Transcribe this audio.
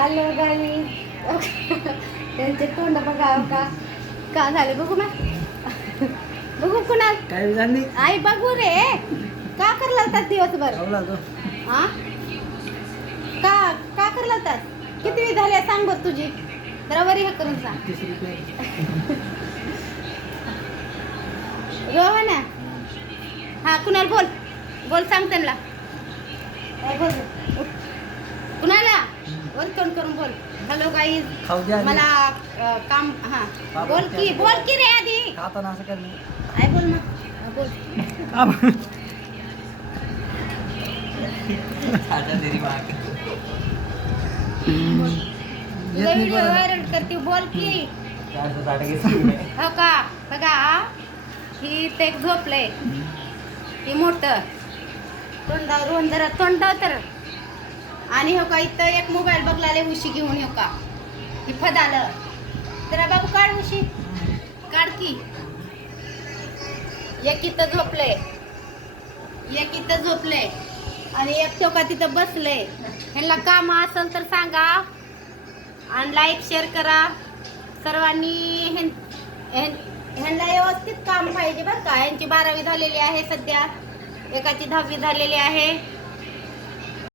hello गाई त्यांचे तोंड बघा का का झाले बघू ना बघू कुणा काय झाली आई बघू रे का करला होतात दिवसभर हा का का करला होतात किती झाले सांग बरं तुझी बरोबर हे करून सांग रोहन हा कुणाल बोल बोल सांग त्यांना काय बोल कुणाला वर तोंड करून बोल हॅलो गाईज मला काम हा बोल की रे आधी खाता ना असं कर काय बोल ना बोल तुझा व्हिडिओ व्हायरल करते बोल की हो का बघा ही ते झोपलंय ही मोठं तोंडावर रोहन जरा तोंडाव तर आणि हो का इथं एक मोबाईल बघलाले उशी घेऊन हो का ही फद आलं जरा बाबू काढ उशी काढ की एक इथं झोपलंय एक इथं झोपलंय आणि एक ठोका तिथं बसलंय ह्यांना काम असेल तर सांगा आणि लाईक शेअर करा सर्वांनी ह्यांना व्यवस्थित काम पाहिजे बरं का यांची 12वी झालेली आहे सध्या एकाची 10वी झालेली आहे